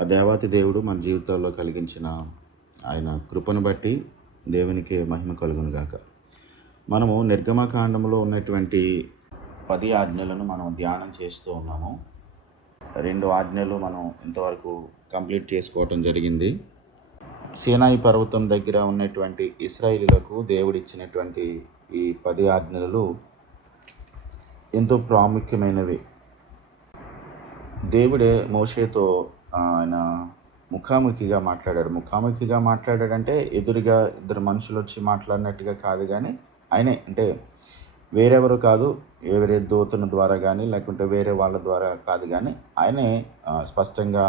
ఆ దేవాతి దేవుడు మన జీవితాల్లో కలిగించిన ఆయన కృపను బట్టి దేవునికి మహిమ కలుగును గాక. మనము నిర్గమకాండంలో ఉన్నటువంటి 10 ఆజ్ఞలను మనం ధ్యానం చేస్తూ ఉన్నాము. 2 ఆజ్ఞలు మనం ఇంతవరకు కంప్లీట్ చేసుకోవటం జరిగింది. సీనాయి పర్వతం దగ్గర ఉన్నటువంటి ఇశ్రాయేలీయులకు దేవుడిచ్చినటువంటి ఈ 10 ఆజ్ఞలు ఎంతో ప్రాముఖ్యమైనవి. దేవుడే మోషేతో ఆయన ముఖాముఖిగా మాట్లాడాడంటే ఎదురుగా ఇద్దరు మనుషులు వచ్చి మాట్లాడినట్టుగా కాదు, కానీ ఆయనే, అంటే వేరెవరు కాదు, వేరే దూతల ద్వారా కానీ లేకుంటే వేరే వాళ్ళ ద్వారా కాదు, కానీ ఆయనే స్పష్టంగా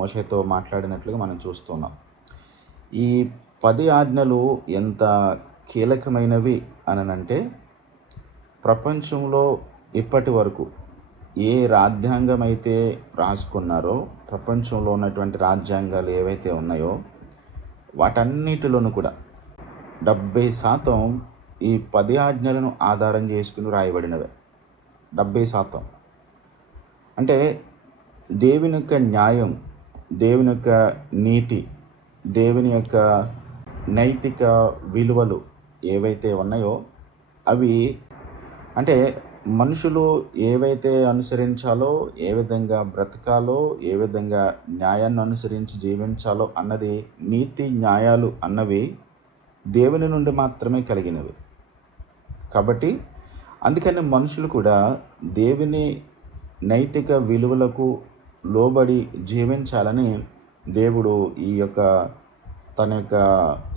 మోషేతో మాట్లాడినట్లుగా మనం చూస్తున్నాం. ఈ 10 ఆజ్ఞలు ఎంత కీలకమైనవి అనంటే, ప్రపంచంలో ఇప్పటి వరకు ఏ రాజ్యాంగం అయితే రాసుకున్నారో, ప్రపంచంలో ఉన్నటువంటి రాజ్యాంగాలు ఏవైతే ఉన్నాయో వాటన్నిటిలోనూ కూడా 70% ఈ 10 ఆజ్ఞలను ఆధారం చేసుకుని రాయబడినవే. 70%. అంటే దేవుని యొక్క న్యాయం, దేవుని యొక్క నీతి, దేవుని యొక్క నైతిక విలువలు ఏవైతే ఉన్నాయో అవి, అంటే మనుషులు ఏవైతే అనుసరించాలో, ఏ విధంగా బ్రతకాలో, ఏ విధంగా న్యాయాన్ని అనుసరించి జీవించాలో అన్నది, నీతి న్యాయాలు అన్నవి దేవుని నుండి మాత్రమే కలిగినవి. కాబట్టి అందుకని మనుషులు కూడా దేవుని నైతిక విలువలకు లోబడి జీవించాలని దేవుడు ఈ యొక్క తన యొక్క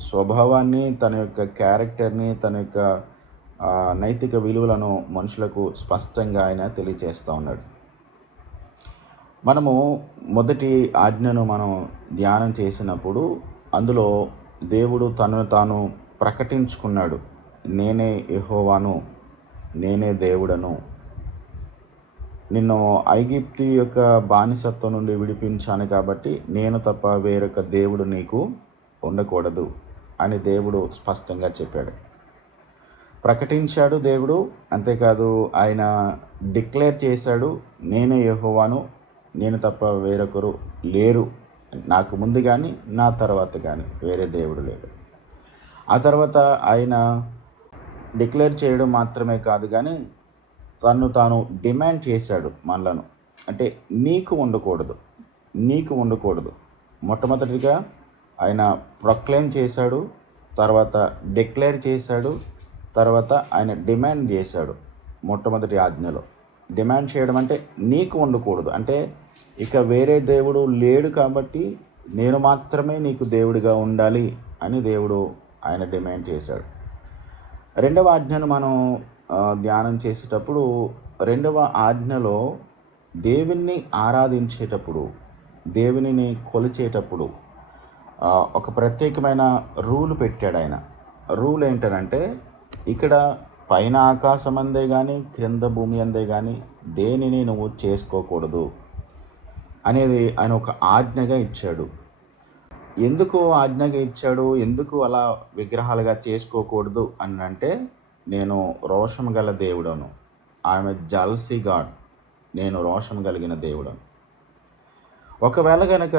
స్వభావాన్ని, తన యొక్క క్యారెక్టర్ని, తన యొక్క నైతిక విలువలను మనుషులకు స్పష్టంగా ఆయన తెలియజేస్తూ ఉన్నాడు. మనము మొదటి ఆజ్ఞను మనం ధ్యానం చేసినప్పుడు అందులో దేవుడు తనను తాను ప్రకటించుకున్నాడు. నేనే యెహోవాను, నేనే దేవుడను, నిన్ను ఐగుప్తు యొక్క బానిసత్వం నుండి విడిపించాను, కాబట్టి నేను తప్ప వేరొక దేవుడు నీకు ఉండకూడదు అని దేవుడు స్పష్టంగా చెప్పాడు, ప్రకటించాడు దేవుడు. అంతేకాదు ఆయన డిక్లేర్ చేశాడు, నేనే యెహోవాను, నేను తప్ప వేరొకరు లేరు, నాకు ముందు కానీ నా తర్వాత కానీ వేరే దేవుడు లేడు. ఆ తర్వాత ఆయన డిక్లేర్ చేయడం మాత్రమే కాదు, కానీ తను తాను డిమాండ్ చేశాడు మనలను, అంటే నీకు ఉండకూడదు. మొట్టమొదటిగా ఆయన ప్రొక్లెయిమ్ చేశాడు, తర్వాత డిక్లేర్ చేశాడు, తర్వాత ఆయన డిమాండ్ చేశాడు. మొట్టమొదటి ఆజ్ఞలో డిమాండ్ చేయడం అంటే నీకు ఉండకూడదు, అంటే ఇక వేరే దేవుడు లేడు కాబట్టి నేను మాత్రమే నీకు దేవుడిగా ఉండాలి అని దేవుడు ఆయన డిమాండ్ చేశాడు. రెండవ ఆజ్ఞను మనం ధ్యానం చేసేటప్పుడు, రెండవ ఆజ్ఞలో దేవుణ్ణి ఆరాధించేటప్పుడు, దేవునిని కొలిచేటప్పుడు ఒక ప్రత్యేకమైన రూల్ పెట్టాడు ఆయన. రూల్ ఏంటంటే, ఇక్కడ పైన ఆకాశం అందే కానీ క్రింద భూమి అందే కానీ దేనిని నువ్వు చేసుకోకూడదు అనేది ఆయన ఒక ఆజ్ఞగా ఇచ్చాడు. ఎందుకు ఆజ్ఞగా ఇచ్చాడు, ఎందుకు అలా విగ్రహాలుగా చేసుకోకూడదు అని అంటే, నేను రోషం గల దేవుడను, ఆమె జల్సీ గాడ్, నేను రోషం కలిగిన దేవుడను. ఒకవేళ కనుక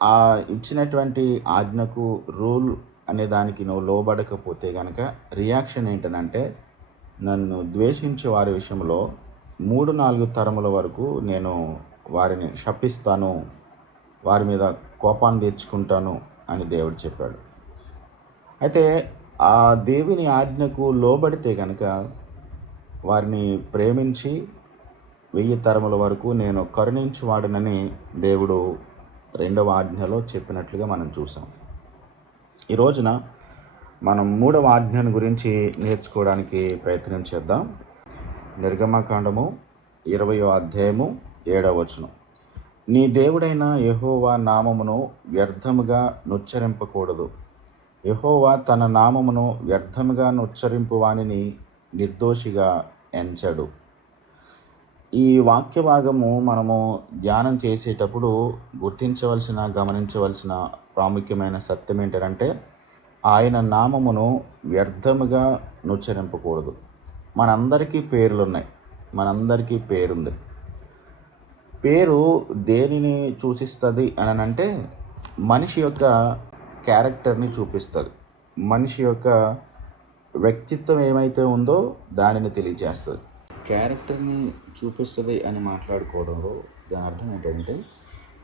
ఆ ఇచ్చినటువంటి ఆజ్ఞకు, రూల్ అనే దానికి నువ్వు లోబడకపోతే కనుక రియాక్షన్ ఏంటనంటే, నన్ను ద్వేషించే వారి విషయంలో 3-4 తరముల వరకు నేను వారిని శపిస్తాను, వారి మీద కోపాన్ని తెచ్చుకుంటాను అని దేవుడు చెప్పాడు. అయితే ఆ దేవుని ఆజ్ఞకు లోబడితే కనుక వారిని ప్రేమించి 1000 తరముల వరకు నేను కరుణించువాడనని దేవుడు రెండవ ఆజ్ఞలో చెప్పినట్లుగా మనం చూసాం. ఈ రోజున మనం మూడవ ఆజ్ఞను గురించి నేర్చుకోవడానికి ప్రయత్నం చేద్దాం. నిర్గమకాండము 20వ అధ్యాయము 7వ వచనం. నీ దేవుడైన యెహోవా నామమును వ్యర్థముగా నుచ్చరింపకూడదు. యెహోవా తన నామమును వ్యర్థముగా నుచ్చరింపు వానిని నిర్దోషిగా ఎంచడు. ఈ వాక్య భాగము మనము ధ్యానం చేసేటప్పుడు గమనించవలసిన ప్రాముఖ్యమైన సత్యం ఏంటంటే, ఆయన నామమును వ్యర్థముగా నుచ్చరింపకూడదు. మనందరికీ పేర్లున్నాయి, మనందరికీ పేరుంది. పేరు దేనిని సూచిస్తుంది అని అంటే మనిషి యొక్క క్యారెక్టర్ని చూపిస్తుంది. మనిషి యొక్క వ్యక్తిత్వం ఏమైతే ఉందో దానిని తెలియజేస్తుంది. క్యారెక్టర్ని చూపిస్తుంది అని మాట్లాడుకోవడంలో దాని అర్థం ఏంటంటే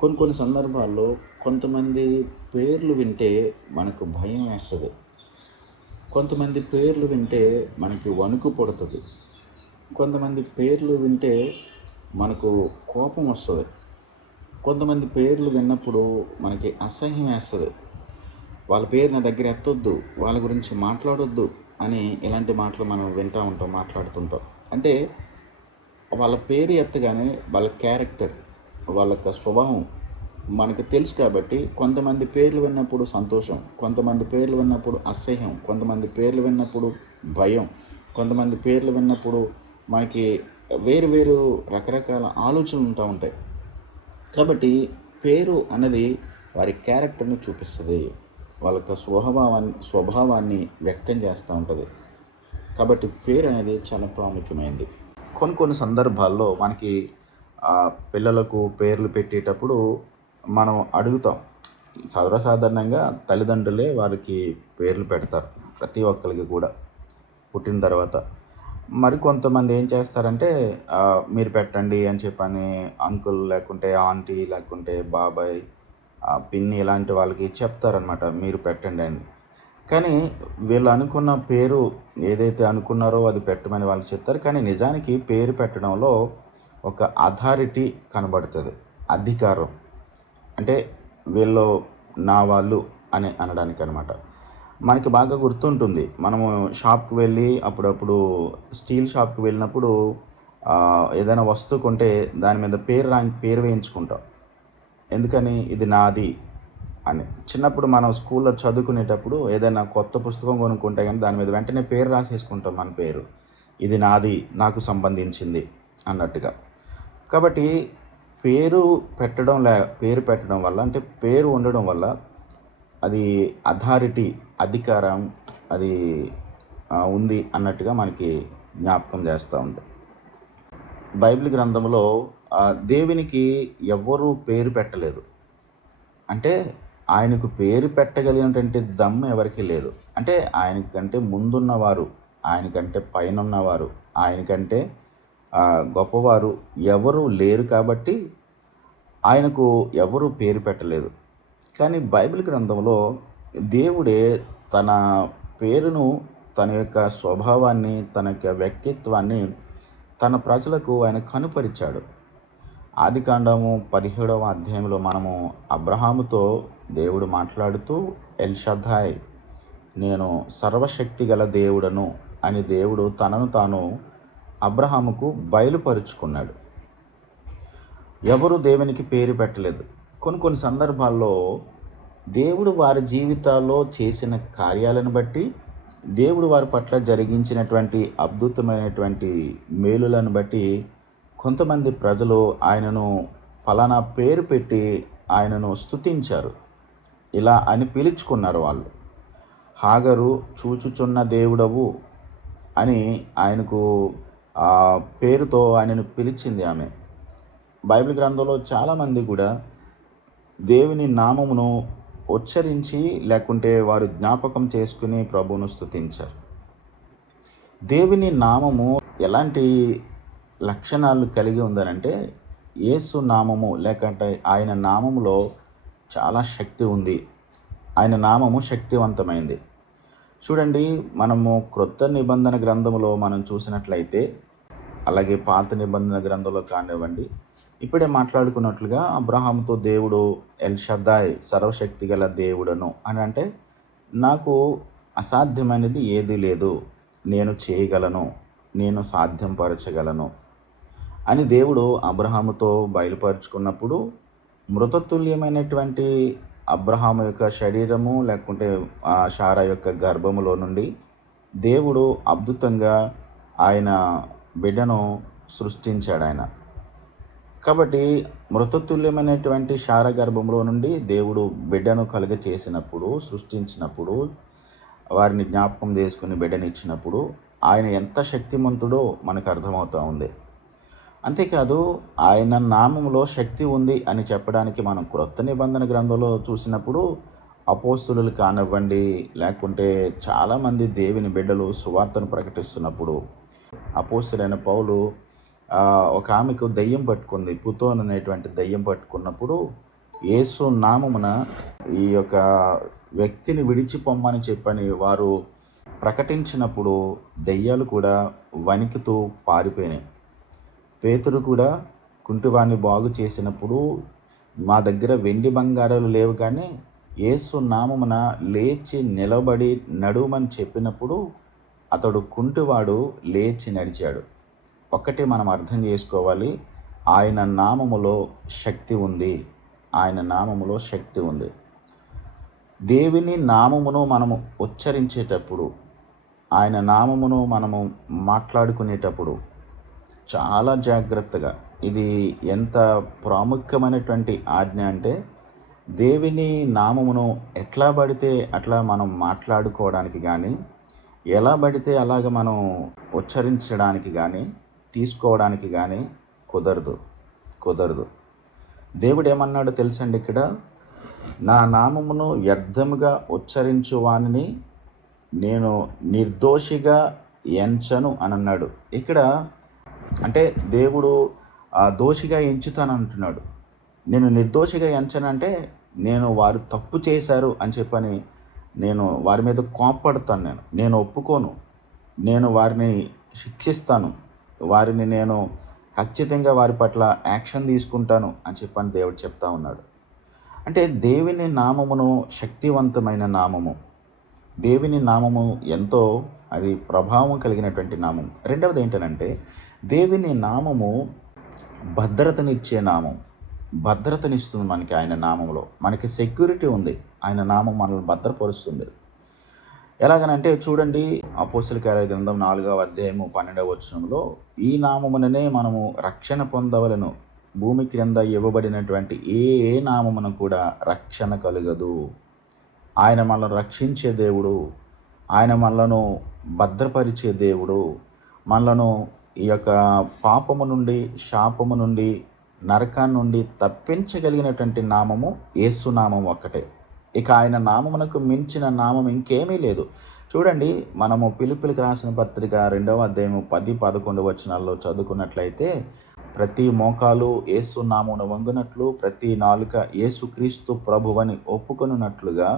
కొన్ని సందర్భాల్లో కొంతమంది పేర్లు వింటే మనకు భయం వేస్తుంది. కొంతమంది పేర్లు వింటే మనకి వణుకు పుడుతుంది. కొంతమంది పేర్లు వింటే మనకు కోపం వస్తుంది. కొంతమంది పేర్లు విన్నప్పుడు మనకి అసహ్యం వేస్తుంది. వాళ్ళ పేరు నా దగ్గర ఎత్తొద్దు, వాళ్ళ గురించి మాట్లాడొద్దు అని ఇలాంటి మాటలు మనం వింటూ ఉంటాం, మాట్లాడుతుంటాం. అంటే వాళ్ళ పేరు ఎత్తగానే వాళ్ళ క్యారెక్టర్, వాళ్ళ యొక్క స్వభావం మనకు తెలుసు. కాబట్టి కొంతమంది పేర్లు విన్నప్పుడు సంతోషం, కొంతమంది పేర్లు విన్నప్పుడు అసహ్యం, కొంతమంది పేర్లు విన్నప్పుడు భయం, కొంతమంది పేర్లు విన్నప్పుడు మనకి వేరు రకరకాల ఆలోచనలు ఉంటూ ఉంటాయి. కాబట్టి పేరు అనేది వారి క్యారెక్టర్ని చూపిస్తుంది, వాళ్ళ యొక్క స్వభావాన్ని వ్యక్తం చేస్తూ ఉంటుంది. కాబట్టి పేరు అనేది చాలా ప్రాముఖ్యమైనది. కొన్ని సందర్భాల్లో మనకి పిల్లలకు పేర్లు పెట్టేటప్పుడు మనం అడుగుతాం. సర్వసాధారణంగా తల్లిదండ్రులే వారికి పేర్లు పెడతారు, ప్రతి ఒక్కరికి కూడా పుట్టిన తర్వాత. కొంతమంది ఏం చేస్తారంటే మీరు పెట్టండి అని చెప్పని అంకుల్ లేకుంటే ఆంటీ లేకుంటే బాబాయ్ పిన్ని ఇలాంటి వాళ్ళకి చెప్తారనమాట, మీరు పెట్టండి అని. కానీ వీళ్ళు అనుకున్న పేరు ఏదైతే అనుకున్నారో అది పెట్టమని వాళ్ళు చెప్తారు. కానీ నిజానికి పేరు పెట్టడంలో ఒక అథారిటీ కనబడుతుంది, అధికారం. అంటే వీళ్ళు నా వాళ్ళు అని అనడానికి అనమాట. మనకి బాగా గుర్తుంటుంది, మనము షాప్కి వెళ్ళి అప్పుడప్పుడు స్టీల్ షాప్కి వెళ్ళినప్పుడు ఏదైనా వస్తువు కొంటే దాని మీద పేరు వేయించుకుంటాం. ఎందుకని? ఇది నాది అని. చిన్నప్పుడు మనం స్కూల్లో చదువుకునేటప్పుడు ఏదైనా కొత్త పుస్తకం కొనుక్కుంటే కానీ దాని మీద వెంటనే పేరు రాసేసుకుంటాం, మన పేరు, ఇది నాది, నాకు సంబంధించింది అన్నట్టుగా. కాబట్టి పేరు పెట్టడం వల్ల, అంటే పేరు ఉండడం వల్ల అది అథారిటీ, అధికారం అది ఉంది అన్నట్టుగా మనకి జ్ఞాపకం చేస్తూ ఉంది. బైబిల్ గ్రంథంలో దేవునికి ఎవ్వరూ పేరు పెట్టలేదు. అంటే ఆయనకు పేరు పెట్టగలిగినటువంటి దమ్ము ఎవరికీ లేదు. అంటే ఆయనకంటే ముందున్నవారు, ఆయనకంటే పైనున్నవారు, ఆయనకంటే గొప్పవారు ఎవరు లేరు. కాబట్టి ఆయనకు ఎవరు పేరు పెట్టలేదు. కానీ బైబిల్ గ్రంథంలో దేవుడే తన పేరును, తన యొక్క స్వభావాన్ని, తన యొక్క వ్యక్తిత్వాన్ని తన ప్రజలకు ఆయన కనుపరిచాడు. ఆదికాండము 17వ అధ్యాయంలో మనము అబ్రహాముతో దేవుడు మాట్లాడుతూ ఎల్షదాయ్, నేను సర్వశక్తి గల దేవుడను అని దేవుడు తనను తాను అబ్రహాముకు బయలుపరుచుకున్నాడు. ఎవరు దేవునికి పేరు పెట్టలేదు. కొన్ని సందర్భాల్లో దేవుడు వారి జీవితాల్లో చేసిన కార్యాలను బట్టి, దేవుడు వారి పట్ల జరిగించినటువంటి అద్భుతమైనటువంటి మేలులను బట్టి కొంతమంది ప్రజలు ఆయనను ఫలానా పేరు పెట్టి ఆయనను స్తుతించారు, ఇలా అని పిలుచుకున్నారు వాళ్ళు. హాగరు చూచుచున్న దేవుడవు అని ఆయనకు పేరుతో ఆయనను పిలిచింది ఆమె. బైబిల్ గ్రంథంలో చాలామంది కూడా దేవుని నామమును ఉచ్చరించి లేకుంటే వారు జ్ఞాపకం చేసుకుని ప్రభువును స్తుతించారు. దేవుని నామము ఎలాంటి లక్షణాలు కలిగి ఉందనంటే, యేసు నామము లేకంటే ఆయన నామములో చాలా శక్తి ఉంది. ఆయన నామము శక్తివంతమైంది. చూడండి, మనము క్రొత్త నిబంధన గ్రంథంలో మనం చూసినట్లయితే, అలాగే పాత నిబంధన గ్రంథంలో కానివ్వండి, ఇప్పుడే మాట్లాడుకున్నట్లుగా అబ్రహాముతో దేవుడు ఎల్షదాయ్, సర్వశక్తి గల దేవుడను అని అంటే, నాకు అసాధ్యమైనది ఏదీ లేదు, నేను చేయగలను, నేను సాధ్యంపరచగలను అని దేవుడు అబ్రహాముతో బయలుపరుచుకున్నప్పుడు, మృతతుల్యమైనటువంటి అబ్రహాము యొక్క శరీరము లేకుంటే శారా యొక్క గర్భములో నుండి దేవుడు అద్భుతంగా ఆయన బిడ్డను సృష్టించాడు ఆయన. కాబట్టి మృతతుల్యమైనటువంటి శారా గర్భంలో నుండి దేవుడు బిడ్డను చేసినప్పుడు, సృష్టించినప్పుడు, వారిని జ్ఞాపకం చేసుకుని బిడ్డనిచ్చినప్పుడు ఆయన ఎంత శక్తిమంతుడో మనకు అర్థమవుతూ ఉంది. అంతేకాదు ఆయన నామములో శక్తి ఉంది అని చెప్పడానికి మనం క్రొత్త నిబంధన గ్రంథంలో చూసినప్పుడు అపోస్తులు కానివ్వండి, లేకుంటే చాలామంది దేవుని బిడ్డలు సువార్తను ప్రకటిస్తున్నప్పుడు అపోస్తులైన పౌలు ఒక ఆమెకు దయ్యం పట్టుకుంది, పుతోన్ అనేటువంటి దయ్యం పట్టుకున్నప్పుడు యేసు నామమున ఈ యొక్క వ్యక్తిని విడిచిపోమ్మని చెప్పని వారు ప్రకటించినప్పుడు దెయ్యాలు కూడా వణికితూ పారిపోయినాయి. పేతురు కూడా కుంటివాణ్ణి బాగు చేసినప్పుడు మా దగ్గర వెండి బంగారాలు లేవు, కానీ యేసు నామమున లేచి నిలబడి నడుమని చెప్పినప్పుడు అతడు కుంటివాడు లేచి నడిచాడు. ఒక్కటి మనం అర్థం చేసుకోవాలి, ఆయన నామములో శక్తి ఉంది. ఆయన నామములో శక్తి ఉంది. దేవుని నామమును మనము ఉచ్చరించేటప్పుడు, ఆయన నామమును మనము మాట్లాడుకునేటప్పుడు చాలా జాగ్రత్తగా, ఇది ఎంత ప్రాముఖ్యమైనటువంటి ఆజ్ఞ అంటే, దేవుని నామమును ఎట్లా పడితే అట్లా మనం మాట్లాడుకోవడానికి కానీ, ఎలా పడితే అలాగ మనం ఉచ్చరించడానికి కానీ, తీసుకోవడానికి కానీ కుదరదు. దేవుడు ఏమన్నాడో తెలుసండి ఇక్కడ, నా నామమును వ్యర్థముగా ఉచ్చరించు వానిని నేను నిర్దోషిగా ఎంచను అని అన్నాడు. ఇక్కడ అంటే దేవుడు దోషిగా ఎంచుతానంటున్నాడు. నేను నిర్దోషిగా ఎంచనంటే నేను వారు తప్పు చేశారు అని చెప్పని నేను వారి మీద కోప్పడతాను. నేను ఒప్పుకోను. నేను వారిని శిక్షిస్తాను. వారిని నేను ఖచ్చితంగా వారి పట్ల యాక్షన్ తీసుకుంటాను అని చెప్పని దేవుడు చెప్తా ఉన్నాడు. అంటే దేవుని నామమును శక్తివంతమైన నామము. దేవుని నామము ఎంతో అది ప్రభావం కలిగినటువంటి నామం. రెండవది ఏంటంటే దేవుని నామము భద్రతనిచ్చే నామం. భద్రతనిస్తుంది మనకి. ఆయన నామంలో మనకి సెక్యూరిటీ ఉంది. ఆయన నామం మనల్ని భద్రపరుస్తుంది. ఎలాగనంటే చూడండి, అపోస్తల కార్యాల గ్రంథం 4వ అధ్యాయము 12వ వచనంలో ఈ నామముననే మనము రక్షణ పొందవలను, భూమి క్రింద ఇవ్వబడినటువంటి ఏ నామమున కూడా రక్షణ కలుగదు. ఆయన మనల్ని రక్షించే దేవుడు, ఆయన మనలను భద్రపరిచే దేవుడు, మనలను ఈ యొక్క పాపము నుండి, శాపము నుండి, నరకాన్ని నుండి తప్పించగలిగినటువంటి నామము యేసు నామం ఒక్కటే. ఇక ఆయన నామమునకు మించిన నామం ఇంకేమీ లేదు. చూడండి, మనము ఫిలిప్పీయులకు రాసిన పత్రిక 2వ అధ్యాయము 10-11 వచనాల్లో చదువుకున్నట్లయితే, ప్రతి మోకాలు యేసు నామమున వంగునట్లు, ప్రతి నాలుక యేసుక్రీస్తు ప్రభువని ఒప్పుకొనున్నట్లుగా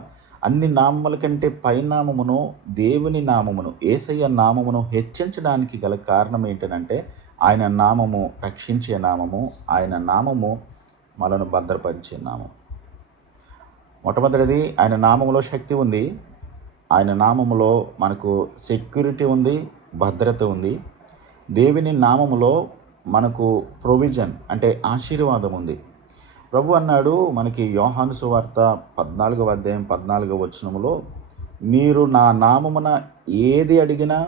అన్ని నామముల కంటే పైనామమును, దేవుని నామమును, యేసయ్య నామమును హెచ్చించడానికి గల కారణం ఏంటంటే ఆయన నామము రక్షించే నామము. ఆయన నామము మనను భద్రపరిచే నామం. మొట్టమొదటిది, ఆయన నామములో శక్తి ఉంది. ఆయన నామములో మనకు సెక్యూరిటీ ఉంది, భద్రత ఉంది. దేవుని నామములో మనకు ప్రొవిజన్ అంటే ఆశీర్వాదం ఉంది. ప్రభు అన్నాడు మనకి యోహాను సువార్త 14వ అధ్యాయం 14వ వచనములో, మీరు నా నామమున ఏది అడిగినా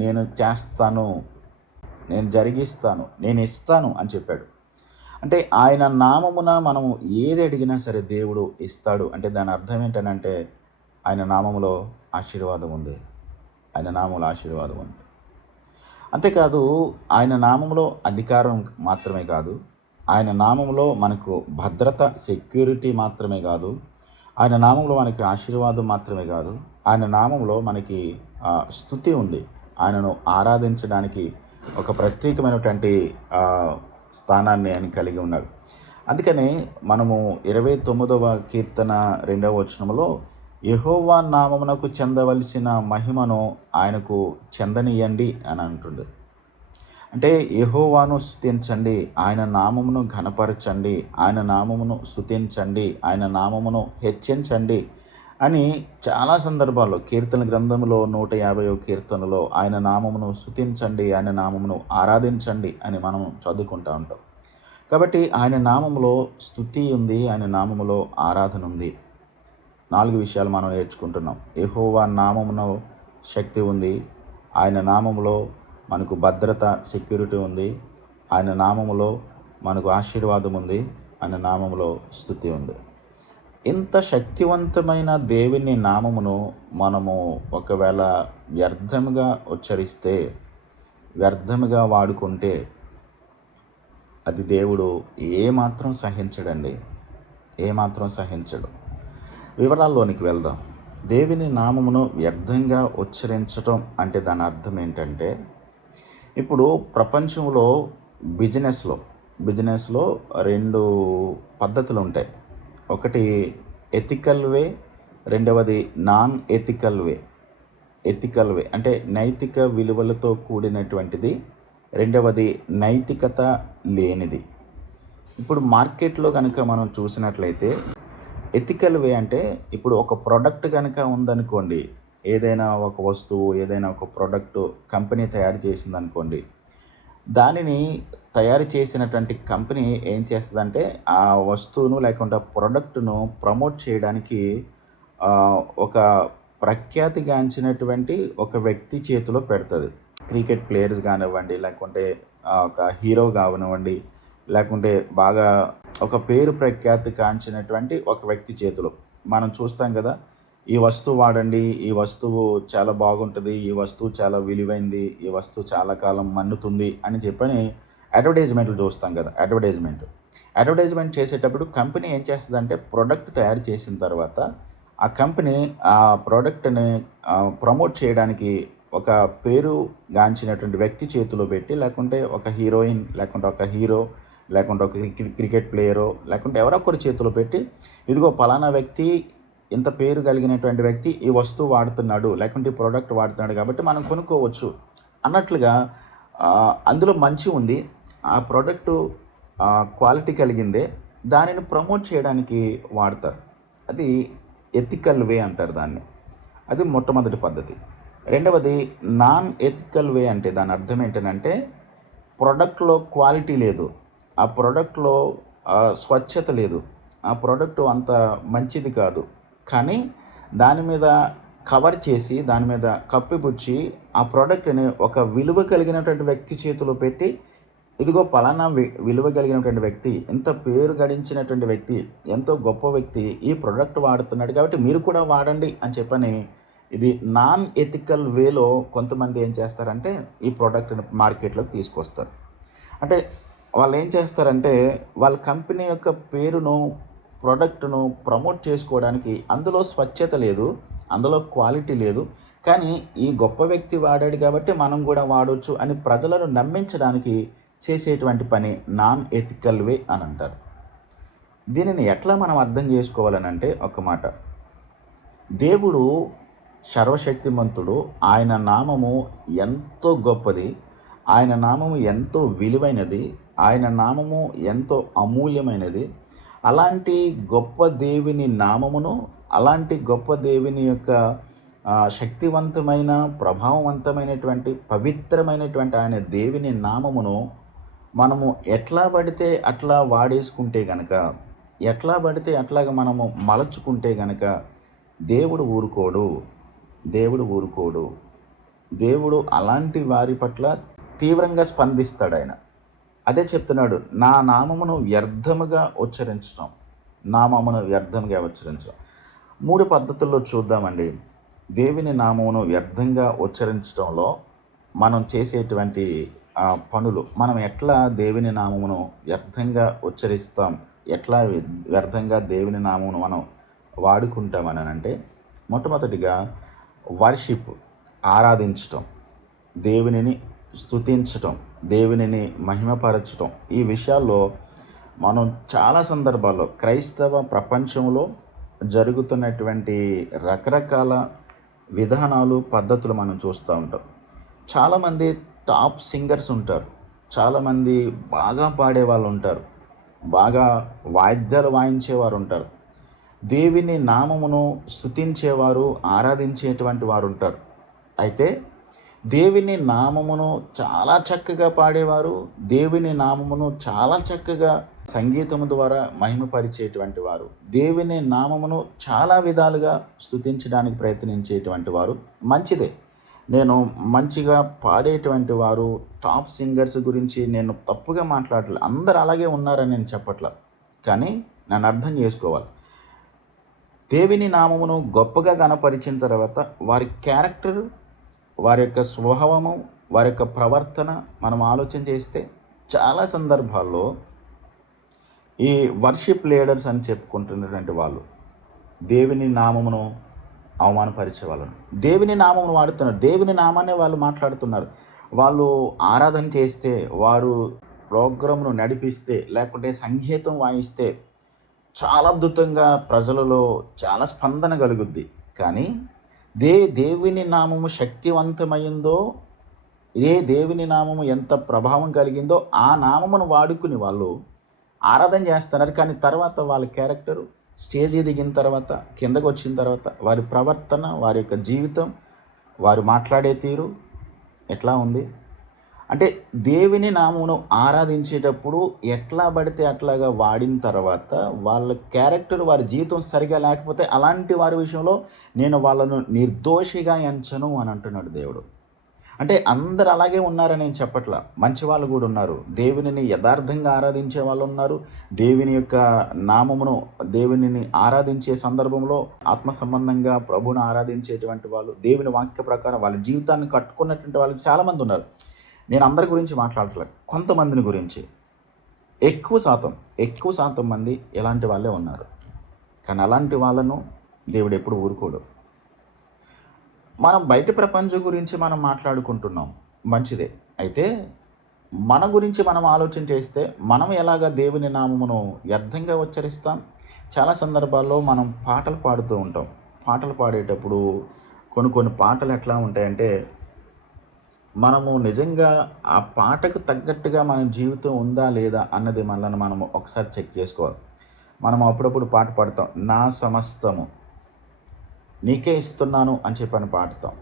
నేను చేస్తాను, నేను జరిగిస్తాను, నేను ఇస్తాను అని చెప్పాడు. అంటే ఆయన నామమున మనము ఏది అడిగినా సరే దేవుడు ఇస్తాడు. అంటే దాని అర్థం ఏంటనంటే ఆయన నామములో ఆశీర్వాదం ఉంది. ఆయన నామములో ఆశీర్వాదం ఉంది. అంతేకాదు ఆయన నామములో అధికారం మాత్రమే కాదు, ఆయన నామములో మనకు భద్రత, సెక్యూరిటీ మాత్రమే కాదు, ఆయన నామంలో మనకి ఆశీర్వాదం మాత్రమే కాదు, ఆయన నామంలో మనకి స్తుతి ఉంది. ఆయనను ఆరాధించడానికి ఒక ప్రత్యేకమైనటువంటి స్థానాన్ని ఆయన కలిగి ఉన్నాడు. అందుకని మనము 29వ కీర్తన 2వ వచనంలో యెహోవా నామమునకు చెందవలసిన మహిమను ఆయనకు చెందనీయండి అని అంటుంది. అంటే యెహోవాను స్తుతించండి, ఆయన నామమును ఘనపరచండి, ఆయన నామమును స్తుతించండి, ఆయన నామమును హెచ్చించండి అని చాలా సందర్భాల్లో కీర్తన గ్రంథంలో 150వ కీర్తనలో ఆయన నామమును స్తుతించండి, ఆయన నామమును ఆరాధించండి అని మనం చదువుకుంటూ ఉంటాం. కాబట్టి ఆయన నామములో స్తుతి ఉంది, ఆయన నామములో ఆరాధన ఉంది. 4 విషయాలు మనం నేర్చుకుంటున్నాం. యెహోవా నామములో శక్తి ఉంది, ఆయన నామములో మనకు భద్రత, సెక్యూరిటీ ఉంది, ఆయన నామములో మనకు ఆశీర్వాదం ఉంది, ఆయన నామములో స్తుతి ఉంది. ఇంత శక్తివంతమైన దేవుని నామమును మనము ఒకవేళ వ్యర్థముగా ఉచ్చరిస్తే, వ్యర్థముగా వాడుకుంటే అది దేవుడు ఏమాత్రం సహించడండి, ఏమాత్రం సహించడు. వివరాల్లోనికి వెళ్దాం. దేవుని నామమును వ్యర్థంగా ఉచ్చరించటం అంటే దాని అర్థం ఏంటంటే, ఇప్పుడు ప్రపంచంలో బిజినెస్లో 2 పద్ధతులు ఉంటాయి. ఒకటి ఎథికల్ వే, రెండవది నాన్ ఎథికల్ వే. ఎథికల్ వే అంటే నైతిక విలువలతో కూడినటువంటిది, రెండవది నైతికత లేనిది. ఇప్పుడు మార్కెట్లో కనుక మనం చూసినట్లయితే ఎథికల్ వే అంటే, ఇప్పుడు ఒక ప్రోడక్ట్ కనుక ఉందనుకోండి, ఏదైనా ఒక వస్తువు, ఏదైనా ఒక ప్రోడక్ట్ కంపెనీ తయారు చేసిందనుకోండి, దానిని తయారు చేసినటువంటి కంపెనీ ఏం చేస్తుందంటే ఆ వస్తువును లేకుంటే ప్రోడక్ట్ను ప్రమోట్ చేయడానికి ఒక ప్రఖ్యాతిగాంచినటువంటి ఒక వ్యక్తి చేతిలో పెడుతుంది. క్రికెట్ ప్లేయర్స్ కానివ్వండి, లేకుంటే ఒక హీరో కానివ్వండి, లేకుంటే బాగా ఒక పేరు ప్రఖ్యాతి కాంచినటువంటి ఒక వ్యక్తి చేతిలో మనం చూస్తాం కదా, ఈ వస్తువు వాడండి, ఈ వస్తువు చాలా బాగుంటుంది, ఈ వస్తువు చాలా విలువైంది, ఈ వస్తువు చాలా కాలం మన్నుతుంది అని చెప్పని అడ్వర్టైజ్మెంట్లు చూస్తాం కదా. అడ్వర్టైజ్మెంట్ చేసేటప్పుడు కంపెనీ ఏం చేస్తుందంటే, ప్రోడక్ట్ తయారు చేసిన తర్వాత ఆ కంపెనీ ఆ ప్రోడక్ట్ని ప్రమోట్ చేయడానికి ఒక పేరు గాంచినటువంటి వ్యక్తి చేతిలో పెట్టి, లేకుంటే ఒక హీరోయిన్, లేకుంటే ఒక హీరో, లేకుంటే ఒక క్రికెట్ ప్లేయరో, లేకుంటే ఎవరో ఒకరి చేతిలో పెట్టి, ఇదిగో పలానా వ్యక్తి, ఇంత పేరు కలిగినటువంటి వ్యక్తి ఈ వస్తువు వాడుతున్నాడు, లేకుంటే ఈ ప్రోడక్ట్ వాడుతున్నాడు కాబట్టి మనం కొనుక్కోవచ్చు అన్నట్లుగా అందులో మంచి ఉంది, ఆ ప్రోడక్టు క్వాలిటీ కలిగిందే, దానిని ప్రమోట్ చేయడానికి వాడతారు. అది ఎథికల్ వే అంటారు దాన్ని. అది మొట్టమొదటి పద్ధతి. రెండవది నాన్ ఎథికల్ వే అంటే దాని అర్థం ఏంటంటే, ప్రోడక్ట్లో క్వాలిటీ లేదు, ఆ ప్రోడక్ట్లో స్వచ్ఛత లేదు, ఆ ప్రోడక్ట్ అంత మంచిది కాదు, కానీ దాని మీద కవర్ చేసి, దాని మీద కప్పిపుచ్చి ఆ ప్రోడక్ట్ని ఒక విలువ కలిగినటువంటి వ్యక్తి చేతిలో పెట్టి, ఇదిగో పలానా విలువ కలిగినటువంటి వ్యక్తి, ఎంత పేరు గడించినటువంటి వ్యక్తి, ఎంతో గొప్ప వ్యక్తి ఈ ప్రోడక్ట్ వాడుతున్నాడు కాబట్టి మీరు కూడా వాడండి అని చెప్పని, ఇది నాన్ ఎథికల్ వేలో కొంతమంది ఏం చేస్తారంటే ఈ ప్రోడక్ట్ని మార్కెట్లోకి తీసుకొస్తారు. అంటే వాళ్ళు ఏం చేస్తారంటే, వాళ్ళ కంపెనీ యొక్క పేరును, ప్రోడక్ట్ను ప్రమోట్ చేసుకోవడానికి అందులో స్వచ్ఛత లేదు, అందులో క్వాలిటీ లేదు, కానీ ఈ గొప్ప వ్యక్తి వాడాడు కాబట్టి మనం కూడా వాడవచ్చు అని ప్రజలను నమ్మించడానికి చేసేటువంటి పని నాన్ ఎథికల్ వే అని అంటారు. దీనిని ఎట్లా మనం అర్థం చేసుకోవాలని అంటే, ఒక మాట, దేవుడు సర్వశక్తిమంతుడు, ఆయన నామము ఎంతో గొప్పది, ఆయన నామము ఎంతో విలువైనది, ఆయన నామము ఎంతో అమూల్యమైనది. అలాంటి గొప్ప దేవుని నామమును, అలాంటి గొప్ప దేవుని యొక్క శక్తివంతమైన, ప్రభావవంతమైనటువంటి, పవిత్రమైనటువంటి ఆయన దేవుని నామమును మనము ఎట్లా పడితే అట్లా వాడేసుకుంటే గనక, ఎట్లా పడితే అట్లాగా మనము మలచుకుంటే గనక దేవుడు ఊరుకోడు. దేవుడు అలాంటి వారి పట్ల తీవ్రంగా స్పందిస్తాడు ఆయన. అదే చెప్తున్నాడు, నా నామమును వ్యర్థముగా ఉచ్చరించడం. 3 పద్ధతుల్లో చూద్దామండి. దేవుని నామమును వ్యర్థంగా ఉచ్చరించడంలో మనం చేసేటువంటి పనులు, మనం ఎట్లా దేవుని నామమును వ్యర్థంగా ఉచ్చరిస్తాం, ఎట్లా వ్యర్థంగా దేవుని నామమును మనం వాడుకుంటామని అంటే, మొట్టమొదటిగా వర్షిప్, ఆరాధించటం, దేవునిని స్తుతించటం, దేవునిని మహిమపరచటం. ఈ విషయాల్లో మనం చాలా సందర్భాల్లో క్రైస్తవ ప్రపంచంలో జరుగుతున్నటువంటి రకరకాల విధానాలు, పద్ధతులు మనం చూస్తూ ఉంటాం. చాలామంది టాప్ సింగర్స్ ఉంటారు, చాలామంది బాగా పాడేవాళ్ళు ఉంటారు, బాగా వాయిద్యాలు వాయించేవారు ఉంటారు, దేవుని నామమును స్తుతించేవారు, ఆరాధించేటువంటి వారు ఉంటారు. అయితే దేవుని నామమును చాలా చక్కగా పాడేవారు, దేవుని నామమును చాలా చక్కగా సంగీతము ద్వారా మహిమపరిచేటువంటి వారు, దేవుని నామమును చాలా విధాలుగా స్తుతించడానికి ప్రయత్నించేటువంటి వారు మంచిదే. నేను మంచిగా పాడేటువంటి వారు, టాప్ సింగర్స్ గురించి నేను తప్పుగా మాట్లాడలేదు, అందరూ అలాగే ఉన్నారని నేను చెప్పట్లా, కానీ నన్ను అర్థం చేసుకోవాలి. దేవుని నామమును గొప్పగా గణపరిచిన తర్వాత వారి క్యారెక్టర్, వారి యొక్క స్వభావము, వారి యొక్క ప్రవర్తన మనం ఆలోచన చేస్తే చాలా సందర్భాల్లో ఈ వర్షిప్ లీడర్స్ అని చెప్పుకుంటున్నటువంటి వాళ్ళు దేవుని నామమును అవమానపరిచే వాళ్ళను దేవుని నామమును వాడుతున్నారు. దేవుని నామాన్ని వాళ్ళు మాట్లాడుతున్నారు. వాళ్ళు ఆరాధన చేస్తే, వారు ప్రోగ్రామ్ను నడిపిస్తే, లేకుంటే సంగీతం వాయిస్తే చాలా అద్భుతంగా ప్రజలలో చాలా స్పందన కలుగుద్ది. కానీ దేవుని నామము శక్తివంతమైందో, దేవుని నామము ఎంత ప్రభావం కలిగిందో ఆ నామమును వాడుకుని వాళ్ళు ఆరాధన చేస్తున్నారు. కానీ తర్వాత వాళ్ళ క్యారెక్టరు స్టేజీ దిగిన తర్వాత, కిందకు వచ్చిన తర్వాత వారి ప్రవర్తన, వారి యొక్క జీవితం, వారు మాట్లాడే తీరు ఎట్లా ఉంది అంటే దేవుని నామమును ఆరాధించేటప్పుడు ఎట్లా పడితే అట్లాగా వాడిన తర్వాత వాళ్ళ క్యారెక్టర్, వారి జీవితం సరిగా లేకపోతే అలాంటి వారి విషయంలో నేను వాళ్ళను నిర్దోషిగా ఎంచను అని అంటున్నాడు దేవుడు. అంటే అందరు అలాగే ఉన్నారని నేను చెప్పట్లా, మంచి వాళ్ళు కూడా ఉన్నారు. దేవునిని యథార్థంగా ఆరాధించే వాళ్ళు ఉన్నారు. దేవుని యొక్క నామమును, దేవునిని ఆరాధించే సందర్భంలో ఆత్మ సంబంధంగా ప్రభువును ఆరాధించేటువంటి వాళ్ళు, దేవుని వాక్య ప్రకారం వాళ్ళ జీవితాన్ని కట్టుకున్నటువంటి వాళ్ళు చాలామంది ఉన్నారు. నేను అందరి గురించి మాట్లాడట్లేదు, కొంతమందిని గురించి. ఎక్కువ శాతం మంది ఎలాంటి వాళ్ళే ఉన్నారు. కానీ అలాంటి వాళ్ళను దేవుడు ఎప్పుడు ఊరుకోడు. మనం బయట ప్రపంచం గురించి మనం మాట్లాడుకుంటున్నాం, మంచిదే. అయితే మన గురించి మనం ఆలోచన చేస్తే మనం ఎలాగ దేవుని నామమును వ్యర్థంగా ఉచ్చరిస్తాం? చాలా సందర్భాల్లో మనం పాటలు పాడుతూ ఉంటాం. పాటలు పాడేటప్పుడు కొన్ని పాటలు ఎట్లా ఉంటాయంటే, మనము నిజంగా ఆ పాటకు తగ్గట్టుగా మన జీవితం ఉందా లేదా అన్నది మనల్ని మనము ఒకసారి చెక్ చేసుకోవాలి. మనం అప్పుడప్పుడు పాట పాడతాం, నా సమస్తము నీకే ఇస్తున్నాను అని చెప్పని పాడతాం.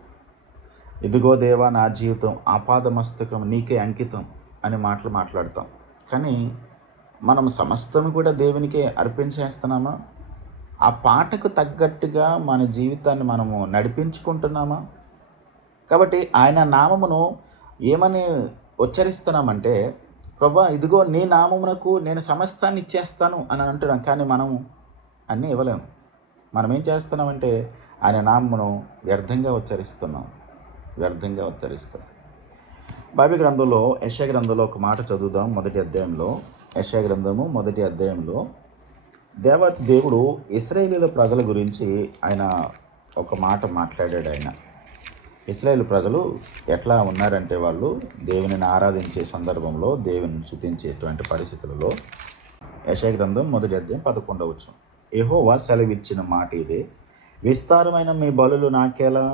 ఇదిగో దేవా నా జీవితం ఆపాదమస్తకం నీకే అంకితం అని మాట్లాడతాం. కానీ మనం సమస్తం కూడా దేవునికే అర్పించేస్తున్నామా? ఆ పాటకు తగ్గట్టుగా మన జీవితాన్ని మనము నడిపించుకుంటున్నామా? కాబట్టి ఆయన నామమును ఏమని ఉచ్చరిస్తున్నామంటే, ప్రభా ఇదిగో నీ నామమునకు నేను సమస్తాన్ని ఇచ్చేస్తాను అని అంటున్నాం. కానీ మనము అన్నీ ఇవ్వలేము. మనం ఏం చేస్తున్నామంటే ఆయన నామమును వ్యర్థంగా ఉచ్చరిస్తున్నాం. బైబిల్ గ్రంథంలో యెషయా గ్రంథంలో ఒక మాట చదువుదాం. మొదటి అధ్యాయంలో, యెషయా గ్రంథము మొదటి అధ్యాయంలో దేవుడు ఇశ్రాయేలీయుల ప్రజల గురించి ఆయన ఒక మాట మాట్లాడాడు. ఇశ్రాయేలు ప్రజలు ఎట్లా ఉన్నారంటే, వాళ్ళు దేవునిని ఆరాధించే సందర్భంలో, దేవుని స్తుతించేటువంటి పరిస్థితులలో, యెషయా గ్రంథం మొదటి అధ్యాయం 11వ వచనం, యెహోవా సెలవిచ్చిన మాట ఇదే, విస్తారమైన మీ బలులు నాకేలా,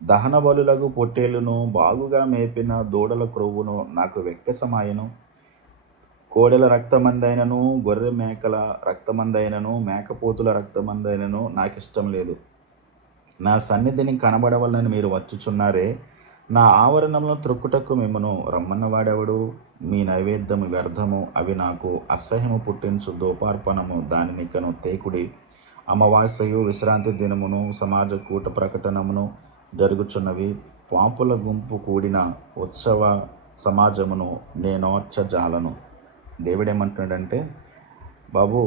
దహన బలులకు పొట్టేలును, బాగుగా మేపిన దూడల క్రొవ్వును నాకు వెక్కసమాయను. కోడెల రక్తమందైనను, గొర్రె మేకల రక్తమందైనను, మేకపోతుల రక్తమందైనను నాకు ఇష్టం లేదు. నా సన్నిధిని కనబడవలని మీరు వచ్చుచున్నారే, నా ఆవరణంలో త్రొక్కుటకు మిమ్మను రమ్మన్నవాడెవడు? మీ నైవేద్యము వ్యర్థము, అవి నాకు అసహ్యము పుట్టించు దోపార్పణము దానినికను తేకుడి. అమావాస్యయు విశ్రాంతి దినమును సమాజ కూట ప్రకటనమును జరుగుచున్నవి. పాపుల గుంపు కూడిన ఉత్సవ సమాజమును నేనోర్చజాలను. దేవుడేమంటున్నాడంటే, బాబు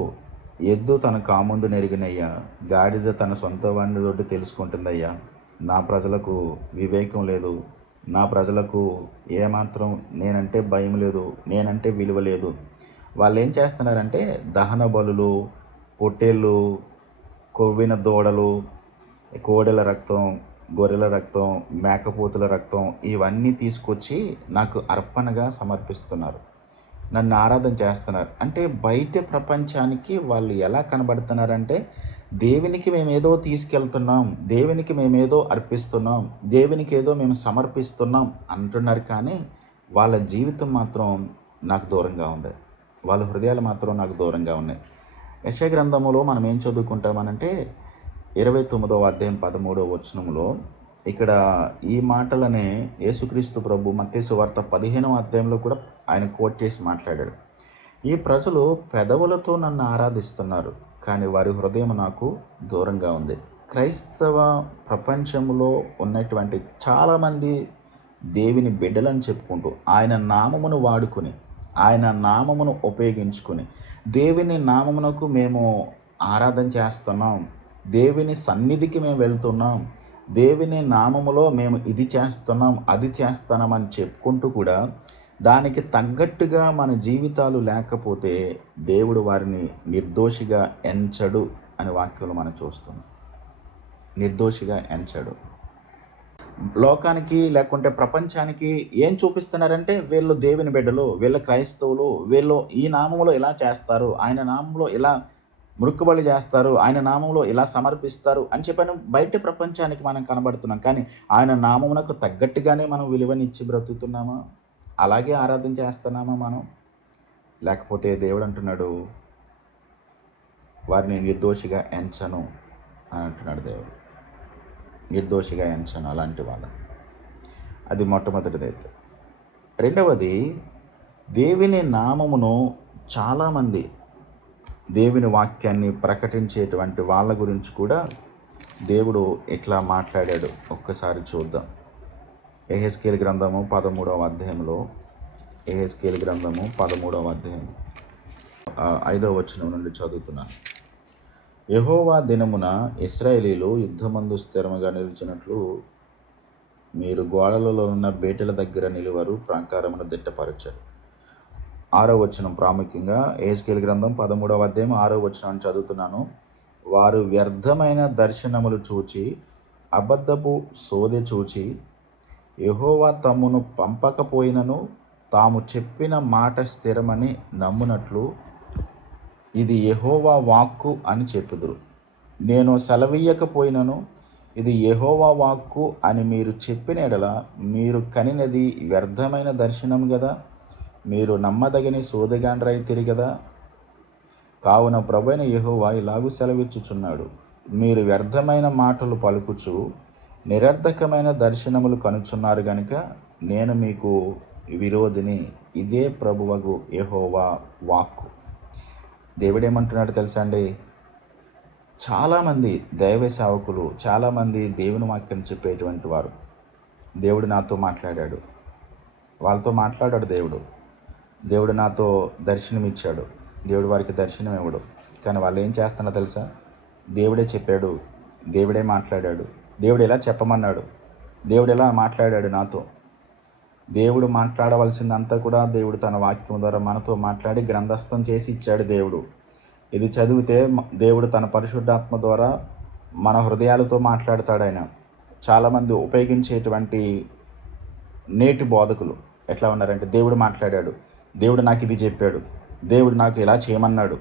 ఎద్దు తన కాముందు నెరిగినయ్యా, గాడిద తన సొంత వాడిని తోటి తెలుసుకుంటుందయ్యా. నా ప్రజలకు వివేకం లేదు, నా ప్రజలకు ఏమాత్రం నేనంటే భయం లేదు, నేనంటే విలువ లేదు. వాళ్ళు ఏం చేస్తున్నారంటే దహన బలులు, పొట్టేళ్ళు, కొవ్విన దూడలు, కోడెల రక్తం, గొర్రెల రక్తం, మేకపోతుల రక్తం ఇవన్నీ తీసుకొచ్చి నాకు అర్పణగా సమర్పిస్తున్నారు, నన్ను ఆరాధన చేస్తున్నారు. అంటే బయట ప్రపంచానికి వాళ్ళు ఎలా కనబడుతున్నారంటే, దేవునికి మేమేదో తీసుకెళ్తున్నాం, దేవునికి మేమేదో అర్పిస్తున్నాం, దేవునికి ఏదో మేము సమర్పిస్తున్నాం అంటున్నారు. కానీ వాళ్ళ జీవితం మాత్రం నాకు దూరంగా ఉంది, వాళ్ళ హృదయాలు మాత్రం నాకు దూరంగా ఉన్నాయి. యెషయా గ్రంథములో మనం ఏం చదువుకుంటామనంటే 29వ అధ్యాయం 13వ వచనంలో ఇక్కడ ఈ మాటలనే యేసుక్రీస్తు ప్రభు మత్తయి సువార్త 15వ అధ్యాయంలో కూడా ఆయన కోట్ చేసి మాట్లాడాడు. ఈ ప్రజలు పెదవులతో నన్ను ఆరాధిస్తున్నారు, కానీ వారి హృదయం నాకు దూరంగా ఉంది. క్రైస్తవ ప్రపంచంలో ఉన్నటువంటి చాలామంది దేవుని బిడ్డలని చెప్పుకుంటూ, ఆయన నామమును వాడుకుని, ఆయన నామమును ఉపయోగించుకుని, దేవుని నామమునకు మేము ఆరాధన చేస్తున్నాం, దేవుని సన్నిధికి మేము వెళ్తున్నాం, దేవుని నామములో మేము ఇది చేస్తున్నాం, అది చేస్తున్నామని చెప్పుకుంటూ కూడా దానికి తగ్గట్టుగా మన జీవితాలు లేకపోతే దేవుడు వారిని నిర్దోషిగా ఎంచడు అని వాక్యంలో మనం చూస్తున్నాం. నిర్దోషిగా ఎంచడు. లోకానికి లేకుంటే ప్రపంచానికి ఏం చూపిస్తున్నారంటే వీళ్ళు దేవుని బిడ్డలు, వీళ్ళ క్రైస్తవులు, వీళ్ళు ఈ నామంలో ఇలా చేస్తారు, ఆయన నామంలో ఇలా మృక్కుబలి చేస్తారు, ఆయన నామంలో ఇలా సమర్పిస్తారు అని చెప్పని బయట ప్రపంచానికి మనం కనబడుతున్నాం. కానీ ఆయన నామమునకు తగ్గట్టుగానే మనం విలువనిచ్చి బ్రతుకుతున్నామా? అలాగే ఆరాధన చేస్తున్నామా మనం? లేకపోతే దేవుడు అంటున్నాడు వారిని నిర్దోషిగా ఎంచను అని అంటున్నాడు దేవుడు. నిర్దోషిగా ఎంచను అలాంటి వాళ్ళని. అది మొట్టమొదటిదైతే. రెండవది, దేవుని నామమును చాలామంది దేవుని వాక్యాన్ని ప్రకటించేటువంటి వాళ్ళ గురించి కూడా దేవుడు ఇట్లా మాట్లాడాడు. ఒక్కసారి చూద్దాం. యెహెజ్కేలు గ్రంథము 13వ అధ్యాయంలో, యెహెజ్కేలు గ్రంథము 13వ అధ్యాయం 5వ వచనం నుండి చదువుతున్నాను. యెహోవా దినమున ఇశ్రాయేలీలు యుద్ధమందు స్థిరముగా నిలిచినట్లు మీరు గోడలలో ఉన్న బేటల దగ్గర నిలువరు, ప్రాకారమును దిట్టపరచారు. 6వ వచనం ప్రాముఖ్యంగా యెహెజ్కేలు గ్రంథం 13వ అధ్యాయం 6వ వచనాన్ని చదువుతున్నాను. వారు వ్యర్థమైన దర్శనములు చూచి, అబద్ధపు సోదె చూచి, యెహోవా తమ్మును పంపకపోయినను తాము చెప్పిన మాట స్థిరమని నమ్మునట్లు ఇది యెహోవా వాక్కు అని చెప్పుదురు. నేను సెలవీయకపోయినను ఇది యెహోవా వాక్కు అని మీరు చెప్పిన ఎడల మీరు కనినది వ్యర్థమైన దర్శనం గదా, మీరు నమ్మదగని సోదగాండ్రైతిరి గదా. కావున ప్రభువైన యెహోవా ఇలాగూ సెలవిచ్చుచున్నాడు, మీరు వ్యర్థమైన మాటలు పలుకుచు నిరర్థకమైన దర్శనములు కనుచున్నారు గనుక నేను మీకు విరోధిని. ఇదే ప్రభువగు యెహోవా వాక్కు. దేవుడు ఏమంటున్నాడు తెలుసా అండి? చాలామంది దైవ సేవకులు, చాలామంది దేవుని వాక్యం చెప్పేటువంటి వారు, దేవుడు నాతో మాట్లాడాడు, వాళ్ళతో మాట్లాడాడు దేవుడు నాతో దర్శనమిచ్చాడు, దేవుడు వారికి దర్శనం ఇవ్వడు. కానీ వాళ్ళు ఏం చేస్తున్నా తెలుసా? దేవుడే చెప్పాడు, దేవుడే మాట్లాడాడు, దేవుడు ఎలా చెప్పమన్నాడు, దేవుడు ఎలా మాట్లాడాడు నాతో. దేవుడు మాట్లాడవలసిందంతా కూడా దేవుడు తన వాక్యం ద్వారా మనతో మాట్లాడి గ్రంథస్థం చేసి ఇచ్చాడు దేవుడు. ఇది చదివితే దేవుడు తన పరిశుద్ధాత్మ ద్వారా మన హృదయాలతో మాట్లాడతాడు ఆయన. చాలామంది ఉపయోగించేటువంటి నేటి బోధకులు ఎట్లా ఉన్నారంటే, దేవుడు మాట్లాడాడు, దేవుడు నాకు ఇది చెప్పాడు, దేవుడు నాకు ఇలా చేయమన్నాడు.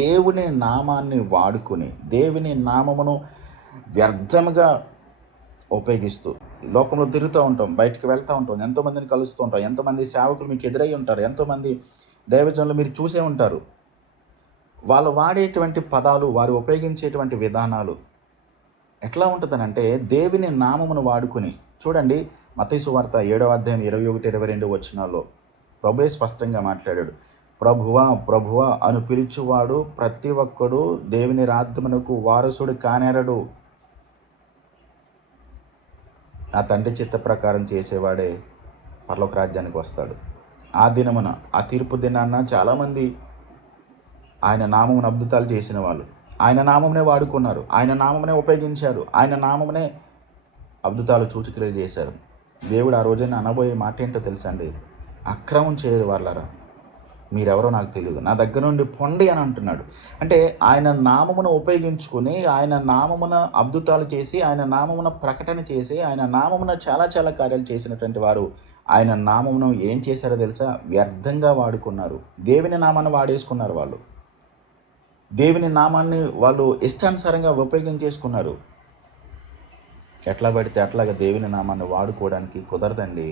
దేవుని నామాన్ని వాడుకొని దేవుని నామమును వ్యర్థముగా ఉపయోగిస్తూ లోకంలో తిరుగుతూ ఉంటాం, బయటికి వెళ్తూ ఉంటాం, ఎంతోమందిని కలుస్తూ ఉంటాం, ఎంతోమంది సేవకులు మీకు ఎదురై ఉంటారు, ఎంతోమంది దైవజనులు మీరు చూసే ఉంటారు. వాళ్ళు వాడేటువంటి పదాలు, వారు ఉపయోగించేటువంటి విధానాలు ఎట్లా ఉంటుందనంటే దేవుని నామమును వాడుకుని. చూడండి, మత్తయి సువార్త 7వ అధ్యాయం 21-22 వచనాల్లో ప్రభువే స్పష్టంగా మాట్లాడాడు. ప్రభువా ప్రభువా అను పిలుచువాడు ప్రతి ఒక్కడు దేవుని రాజ్యమునకు వారసుడు కానేరడు. నా తండ్రి చిత్త ప్రకారం చేసేవాడే పరలోక రాజ్యానికి వస్తాడు. ఆ దినమున, ఆ తీర్పు దినాన్న చాలామంది ఆయన నామమును అద్భుతాలు చేసిన వాళ్ళు ఆయన నామమునే వాడుకున్నారు, ఆయన నామమునే ఉపయోగించారు, ఆయన నామమునే అద్భుతాలు సూచక్రియలు చేశారు. దేవుడు ఆ రోజైనా అనబోయే మాట ఏంటో తెలుసా అండి? అక్రమం చేయరు వాళ్ళరా, మీరెవరో నాకు తెలియదు, నా దగ్గర నుండి పొండి అని అంటున్నాడు. అంటే ఆయన నామమును ఉపయోగించుకొని, ఆయన నామమున అద్భుతాలు చేసి, ఆయన నామమున ప్రకటన చేసి, ఆయన నామమున చాలా చాలా కార్యాలు చేసినటువంటి వారు ఆయన నామమును ఏం చేశారో తెలుసా? వ్యర్థంగా వాడుకున్నారు. దేవుని నామాన్ని వాడేసుకున్నారు. వాళ్ళు దేవుని నామాన్ని వాళ్ళు ఇష్టానుసారంగా ఉపయోగించేసుకున్నారు. ఎట్లా పడితే అట్లాగా దేవుని నామాన్ని వాడుకోవడానికి కుదరదండి.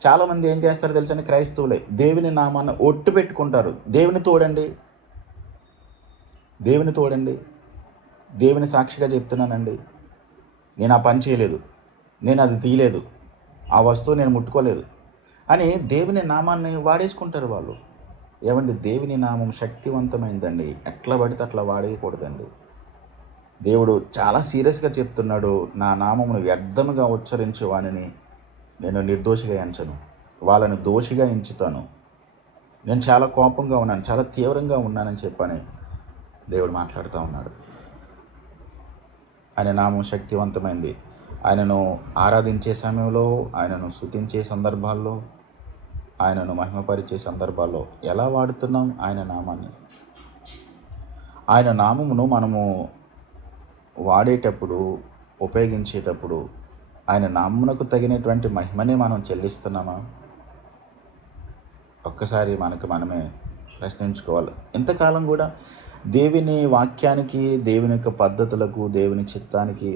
చాలామంది ఏం చేస్తారు తెలుసని? క్రైస్తవులే దేవుని నామాన్ని ఒట్టు పెట్టుకుంటారు. దేవుని తోడండి, దేవుని తోడండి, దేవుని సాక్షిగా చెప్తున్నానండి, నేను ఆ పని చేయలేదు, నేను అది తీయలేదు, ఆ వస్తువు నేను ముట్టుకోలేదు అని దేవుని నామాన్ని వాడేసుకుంటారు వాళ్ళు. ఏమండి, దేవుని నామం శక్తివంతమైందండి, ఎట్లా పడితే అట్లా వాడేయకూడదండి. దేవుడు చాలా సీరియస్గా చెప్తున్నాడు, నా నామమును వ్యర్థముగా ఉచ్చరించే వానిని నేను నిర్దోషిగా ఎంచను, వాళ్ళని దోషిగా ఎంచుతాను. నేను చాలా కోపంగా ఉన్నాను, చాలా తీవ్రంగా ఉన్నానని చెప్పని దేవుడు మాట్లాడుతూ ఉన్నాడు. ఆయన నామం శక్తివంతమైంది. ఆయనను ఆరాధించే సమయంలో, ఆయనను స్తుతించే సందర్భాల్లో, ఆయనను మహిమపరిచే సందర్భాల్లో ఎలా వాడుతున్నాం ఆయన నామాన్ని? ఆయన నామమును మనము వాడేటప్పుడు, ఉపయోగించేటప్పుడు ఆయన నామమునకు తగినటువంటి మహిమనే మనం చెల్లిస్తున్నామా? ఒక్కసారి మనకు మనమే ప్రశ్నించుకోవాలి. ఇంతకాలం కూడా దేవుని వాక్యానికి, దేవుని యొక్క పద్ధతులకు, దేవుని చిత్తానికి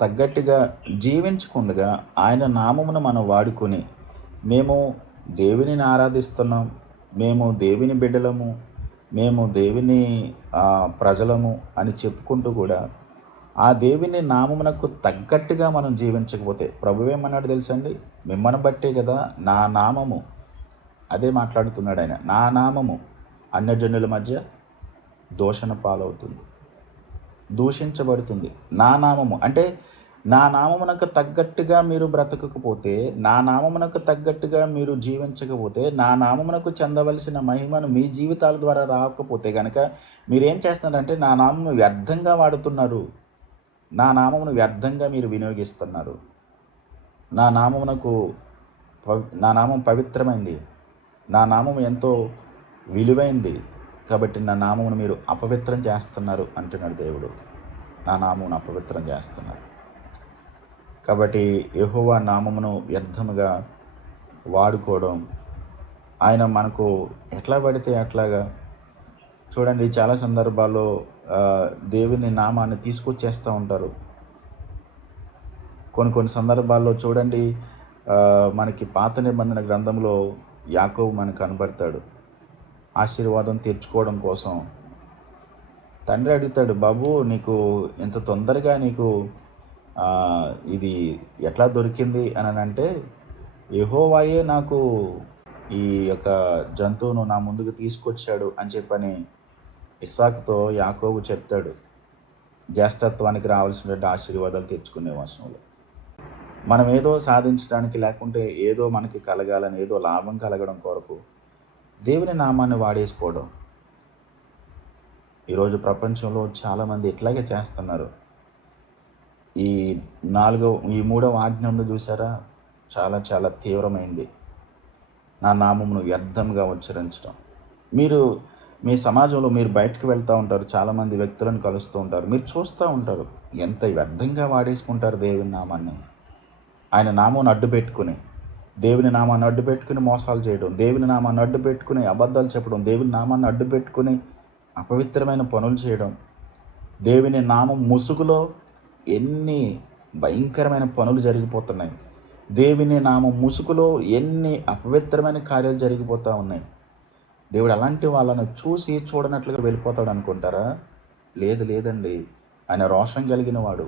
తగ్గట్టుగా జీవించకుండగా ఆయన నామమును మనం వాడుకొని మేము దేవునిని ఆరాధిస్తున్నాం, మేము దేవుని బిడ్డలము, మేము దేవుని ప్రజలము అని చెప్పుకుంటూ కూడా ఆ దేవుని నామమునకు తగ్గట్టుగా మనం జీవించకపోతే ప్రభువేమన్నాడు తెలుసండి? మిమ్మల్ని బట్టే కదా నా నామము, అదే మాట్లాడుతున్నాడు ఆయన, నా నామము అన్యజనుల మధ్య దూషణ పాలవుతుంది, దూషించబడుతుంది. నా నామము అంటే నా నామమునకు తగ్గట్టుగా మీరు బ్రతకకపోతే, నా నామమునకు తగ్గట్టుగా మీరు జీవించకపోతే, నా నామమునకు చెందవలసిన మహిమను మీ జీవితాల ద్వారా రాకపోతే కనుక మీరేం చేస్తున్నారంటే నా నామమును వ్యర్థంగా వాడుతున్నారు, నా నామమును వ్యర్థంగా మీరు వినియోగిస్తున్నారు. నా నామం పవిత్రమైంది, నా నామం ఎంతో విలువైంది, కాబట్టి నా నామమును మీరు అపవిత్రం చేస్తున్నారు అంటున్నాడు దేవుడు. నా నామమును అపవిత్రం చేస్తున్నారు. కాబట్టి యెహోవా నామమును వ్యర్థముగా వాడుకోవడం, ఆయన మనకు ఎట్లా పడితే అట్లాగా చూడండి, చాలా సందర్భాల్లో దేవుని నామాన్ని తీసుకొచ్చేస్తూ ఉంటారు. కొన్ని సందర్భాల్లో చూడండి, మనకి పాత నిబంధన గ్రంథంలో యాకోబు మనకు కనబడతాడు. ఆశీర్వాదం తెచ్చుకోవడం కోసం తండ్రి అడుగుతాడు, బాబు నీకు ఇంత తొందరగా నీకు ఇది ఎట్లా దొరికింది అని అంటే, యెహోవాయే నాకు ఈ యొక్క జంతువును నా ముందుకు తీసుకొచ్చాడు అని చెప్పని ఇస్సాకుతో యాకోబు చెప్తాడు. జ్యేష్ఠత్వానికి రావాల్సినటువంటి ఆశీర్వాదాలు తెచ్చుకునే వర్షంలో మనం ఏదో సాధించడానికి, లేకుంటే ఏదో మనకి కలగాలని, ఏదో లాభం కలగడం కొరకు దేవుని నామాన్ని వాడేసుకోవడం. ఈరోజు ప్రపంచంలో చాలామంది ఇట్లాగే చేస్తున్నారు. ఈ మూడవ ఆజ్ఞ ఉంది చూసారా, చాలా చాలా తీవ్రమైంది. నా నామమును వ్యర్థంగా ఉచ్చరించడం. మీరు మీ సమాజంలో మీరు బయటకు వెళ్తూ ఉంటారు, చాలామంది వ్యక్తులను కలుస్తూ ఉంటారు, మీరు చూస్తూ ఉంటారు ఎంత వ్యర్థంగా వాడేసుకుంటారు దేవుని నామాన్ని. ఆయన నామాన్ని అడ్డు పెట్టుకుని, దేవుని నామాన్ని అడ్డు పెట్టుకుని మోసాలు చేయడం, దేవుని నామాన్ని అడ్డు పెట్టుకుని అబద్ధాలు చెప్పడం, దేవుని నామాన్ని అడ్డు పెట్టుకుని అపవిత్రమైన పనులు చేయడం, దేవుని నామం ముసుగులో ఎన్ని భయంకరమైన పనులు జరిగిపోతున్నాయి, దేవుని నామం ముసుగులో ఎన్ని అపవిత్రమైన కార్యాలు జరిగిపోతూ ఉన్నాయి. దేవుడు అలాంటి వాళ్ళను చూసి చూడనట్లుగా వెళ్ళిపోతాడు అనుకుంటారా? లేదండి. ఆయన రోషం కలిగిన వాడు.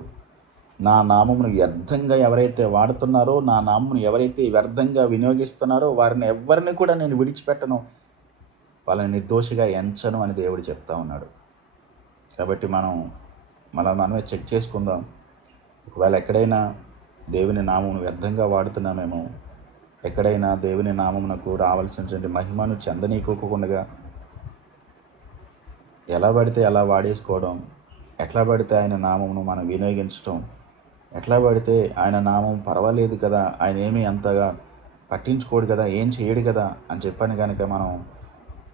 నా నామమును వ్యర్థంగా ఎవరైతే వాడుతున్నారో, నా నామమును ఎవరైతే వ్యర్థంగా వినియోగిస్తున్నారో వారిని ఎవరిని కూడా నేను విడిచిపెట్టను, వాళ్ళని నిర్దోషిగా ఎంచను అని దేవుడు చెప్తా ఉన్నాడు. కాబట్టి మనమే చెక్ చేసుకుందాం. ఒకవేళ ఎక్కడైనా దేవుని నామమును వ్యర్థంగా వాడుతున్నామేమో, ఎక్కడైనా దేవుని నామమునకు రావాల్సినటువంటి మహిమను చెందనీకోకుండా ఎలా పడితే అలా వాడేసుకోవడం, ఎట్లా పడితే ఆయన నామమును మనం వినియోగించడం, ఎట్లా పడితే ఆయన నామం పర్వాలేదు కదా, ఆయన ఏమీ అంతగా పట్టించుకోడు కదా, ఏం చేయడు కదా అని చెప్పని కనుక మనం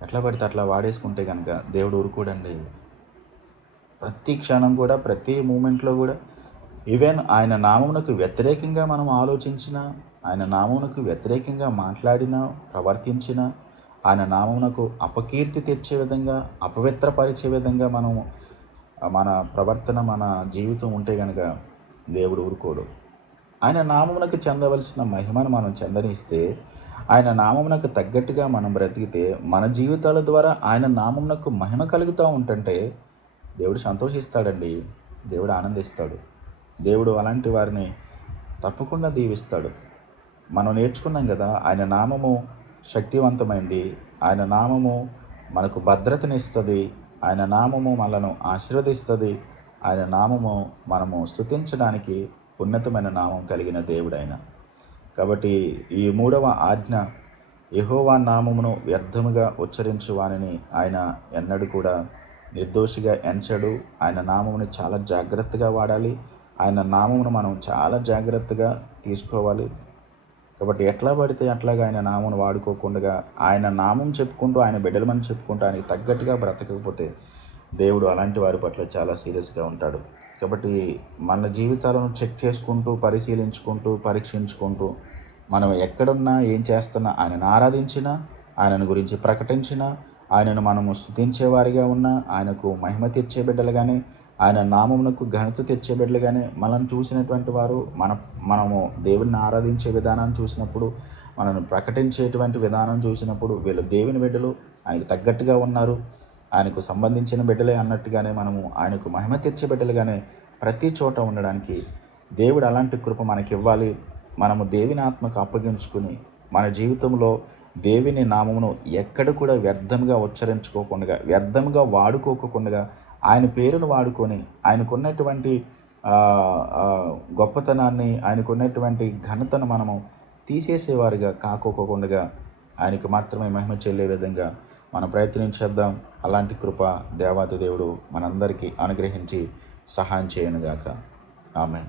ఎట్లా పడితే అట్లా వాడేసుకుంటే కనుక దేవుడు ఊరుకోడండి. ప్రతి క్షణం కూడా, ప్రతి మూమెంట్లో కూడా, ఈవెన్ ఆయన నామమునకు వ్యతిరేకంగా మనం ఆలోచించినా, ఆయన నామమునకు వ్యతిరేకంగా మాట్లాడినా, ప్రవర్తించినా, ఆయన నామమునకు అపకీర్తి తెచ్చే విధంగా, అపవిత్రపరిచే విధంగా మన ప్రవర్తన, మన జీవితం ఉంటే కనుక దేవుడు ఊరుకోడు. ఆయన నామమునకు చెందవలసిన మహిమను మనం చెందనిస్తే, ఆయన నామమునకు తగ్గట్టుగా మనం బ్రతికితే, మన జీవితాల ద్వారా ఆయన నామమునకు మహిమ కలుగుతూ ఉంటుంటే దేవుడు సంతోషిస్తాడండి, దేవుడు ఆనందిస్తాడు. దేవుడు అలాంటి వారిని తప్పకుండా దీవిస్తాడు. మనం నేర్చుకున్నాం కదా, ఆయన నామము శక్తివంతమైంది, ఆయన నామము మనకు భద్రతనిస్తుంది, ఆయన నామము మనలను ఆశీర్వదిస్తుంది, ఆయన నామము మనము స్తుతించడానికి ఉన్నతమైన నామం కలిగిన దేవుడైన. కాబట్టి ఈ మూడవ ఆజ్ఞ, యెహోవా నామమును వ్యర్థముగా ఉచ్చరించు వానిని ఆయన ఎన్నడూ కూడా నిర్దోషిగా ఎంచడు. ఆయన నామముని చాలా జాగ్రత్తగా వాడాలి. ఆయన నామమును మనం చాలా జాగ్రత్తగా తీసుకోవాలి. కాబట్టి ఎట్లా పడితే అట్లాగా ఆయన నామమును వాడుకోకుండా, ఆయన నామం చెప్పుకుంటూ, ఆయన బిడ్డలమని చెప్పుకుంటూ ఆయనకి తగ్గట్టుగా బ్రతకకపోతే దేవుడు అలాంటి వారి పట్ల చాలా సీరియస్గా ఉంటాడు. కాబట్టి మన జీవితాలను చెక్ చేసుకుంటూ, పరిశీలించుకుంటూ, పరీక్షించుకుంటూ, మనం ఎక్కడున్నా, ఏం చేస్తున్నా, ఆయనను ఆరాధించినా, ఆయనను గురించి ప్రకటించినా, ఆయనను మనము స్తుతించేవారిగా ఉన్నా, ఆయనకు మహిమ తెచ్చే బిడ్డలుగానే, ఆయన నామమునకు ఘనత తెచ్చే బిడ్డలుగానే మనల్ని చూసినటువంటి వారు మనము దేవుడిని ఆరాధించే విధానాన్ని చూసినప్పుడు, మనల్ని ప్రకటించేటువంటి విధానం చూసినప్పుడు, వీళ్ళు దేవుని బిడ్డలు, ఆయనకు తగ్గట్టుగా ఉన్నారు, ఆయనకు సంబంధించిన బిడ్డలే అన్నట్టుగానే మనము ఆయనకు మహిమ తెచ్చే బిడ్డలుగానే ప్రతి చోట ఉండడానికి దేవుడు అలాంటి కృప మనకి ఇవ్వాలి. మనము దేవుని ఆత్మకు అప్పగించుకుని మన జీవితంలో దేవుని నామమును ఎక్కడ కూడా వ్యర్థంగా ఉచ్చరించుకోకుండా, వ్యర్థంగా వాడుకోకుండా, ఆయన పేరును వాడుకొని ఆయనకున్నటువంటి గొప్పతనాన్ని, ఆయనకున్నటువంటి ఘనతను మనము తీసేసేవారిగా కాకోకుండా ఆయనకు మాత్రమే మహిమ చెల్లే విధంగా మనం ప్రయత్నించేద్దాం. అలాంటి కృప దేవాది దేవుడు మనందరికీ అనుగ్రహించి సహాయం చేయనుగాక. ఆమేన్.